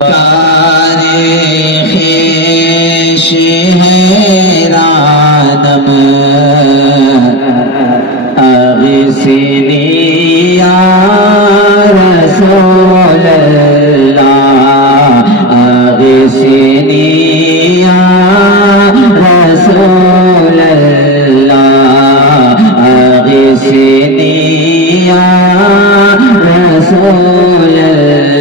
خویش حیرانم اغثنی یا رسول اللہ اغثنی یا رسول اللہ اغثنی یا رسول اللہ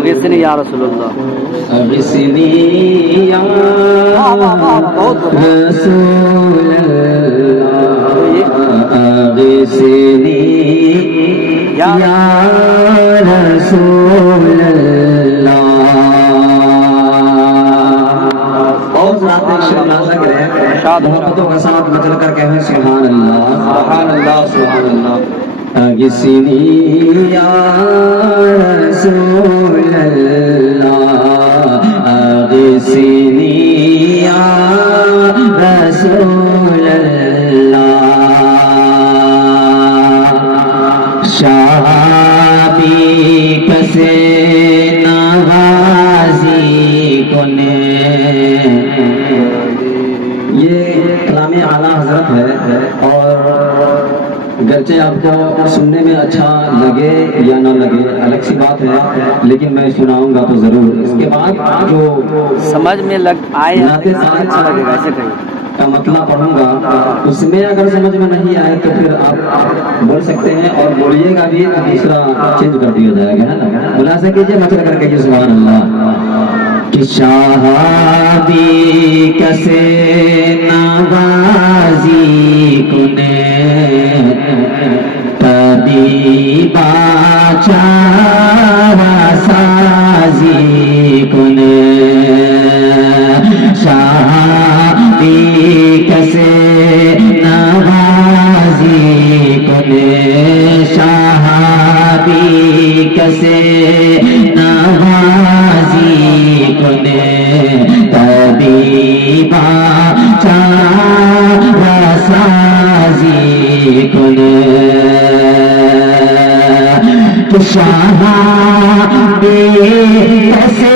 اغثنی یا رسول اللہ اغثنی یا رسول اللہ اغثنی یا رسول اللہ. بہت محبتوں کے ساتھ مچل کر کہیں سبحان اللہ سبحان اللہ سبحان اللہ. اغثنی یا رسول اللہ اغثنی یا رسول اللہ. شہابی کسے نوازی کنے. یہ کلام اعلیٰ حضرت ہے اور گرچہ آپ کو سننے میں اچھا لگے یا نہ لگے الگ سی بات ہے، لیکن میں سناؤں گا تو ضرور. اس کے بعد جو سمجھ میں آئے کا مطلب پڑھوں گا، اس میں اگر سمجھ میں نہیں آئے تو پھر آپ بول سکتے ہیں اور بولیے گا بھی تو دوسرا چینج کر دیا جائے گا، ہے نا. خلاصہ کیجیے مچل کر کے سبحان اللہ. کہ شہابی کسے نوازی کنے طبیبا چارہ سازی کنے. شہابی کسے نوازی کنے شہابی کسے نوازی کنے طبیبا چارہ سازی کنے. کہ شہابی کسے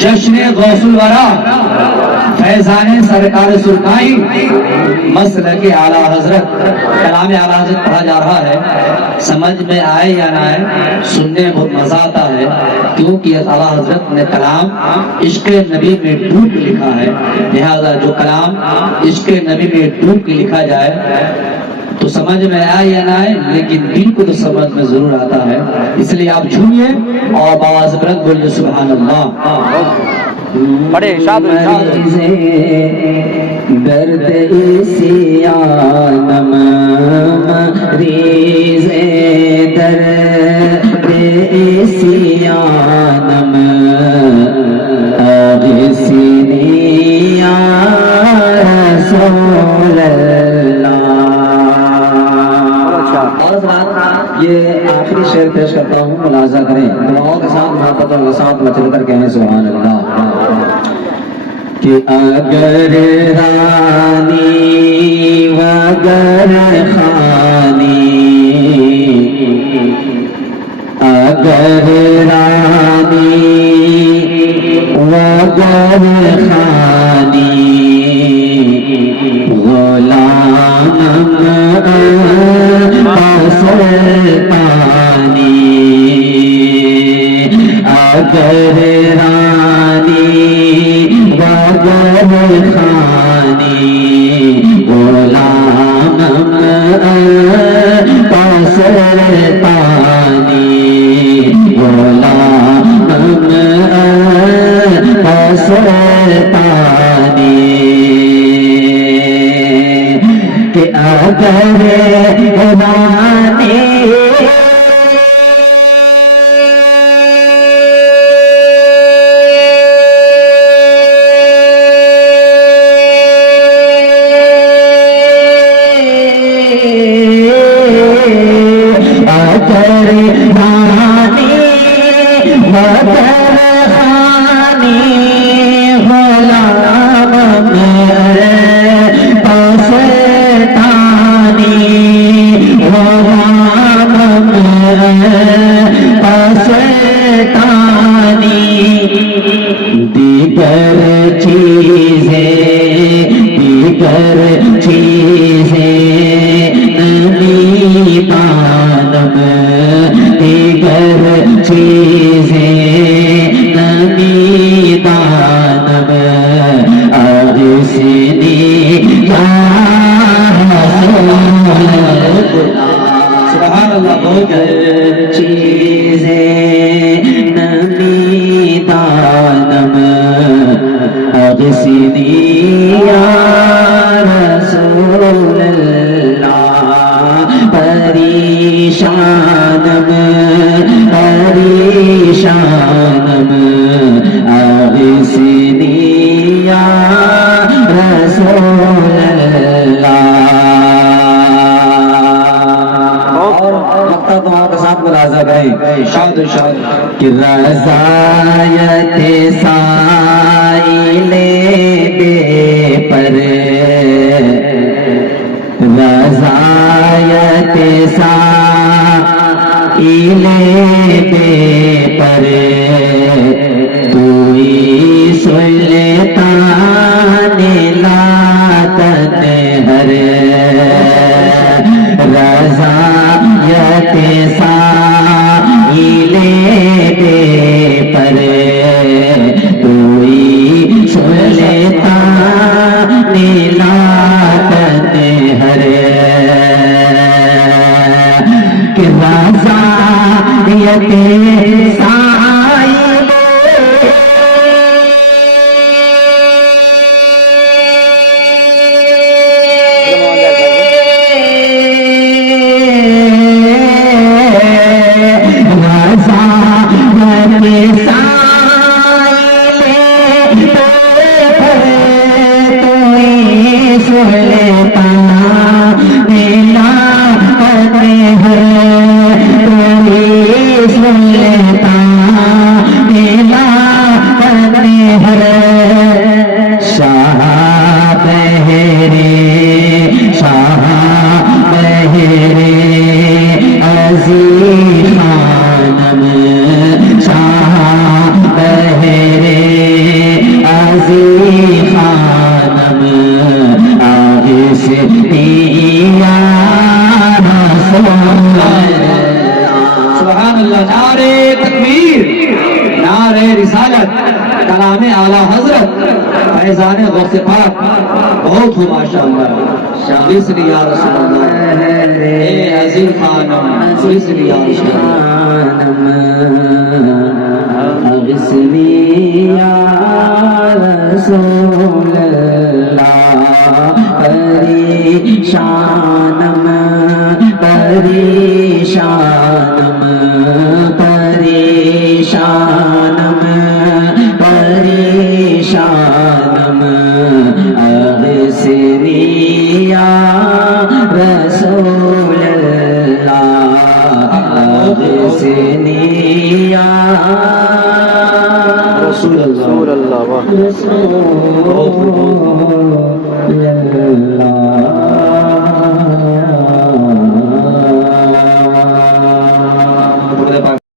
جشن غوث الورا فیضان سرکار سلطانی مسلک اعلیٰ حضرت کلام اعلیٰ حضرت پڑھا جا رہا ہے. سمجھ میں آئے یا نہ آئے سننے میں بہت مزہ آتا ہے، کیونکہ اعلیٰ حضرت نے کلام عشق نبی میں ڈوب کے لکھا ہے، لہذا جو کلام عشق نبی میں ڈوب کے لکھا جائے تو سمجھ میں آئے یا نہ آئے لیکن دل کو تو سمجھ میں ضرور آتا ہے، اس لیے آپ جھومیے اور باواز بلند بولیے سبحان اللہ۔ بڑے ارشاد درد اسی عالم مریض درد اسی عالم اغثنی یا رسول اللہ۔ یہ آخری شعر پیش کرتا ہوں، ملاحظہ کریں، دعاؤں کے ساتھ محبتوں کے ساتھ مچل کر کہیں سبحان اللہ۔ کہ اگر رانی وگر خانی، اگر رانی وگر خانی، غلام سلطانی، اگر رانی وگر خانی، غلام سلطانی، غلام سلطانی، کہ اگر رانی سبحان اللہ، بہت چیزیں نمی دانم اغثنی یا رسول اللہ، پریشانم پریشانم اغثنی یا رسول اللہ۔ دعا کے ساتھ ملاحظہ کریں، ارشاد ارشاد کہ رضایت سائل بے پر، رضایت سائل بے پر، توئی سلطان لا تنہر، رضایت سائل بے پر، توئی سلطان لا تنہر، کہ رضایت سائل عزیز خانم ماشاءاللہ نعرے تکبیر نعرے رسالت کلام اعلیٰ حضرت فیضان غوث پاک بہت ہو ماشاءاللہ بسری یا رسول اللہ اے عظیم خانم بسری یا رسول اللہ اغثنی یا رسول اللہ پریشانم پریشانم پریشانم پریشانم اغثنی یا رسول اللہ اغثنی یا رسول اللہ رسول اللہ واہ رسول اللہ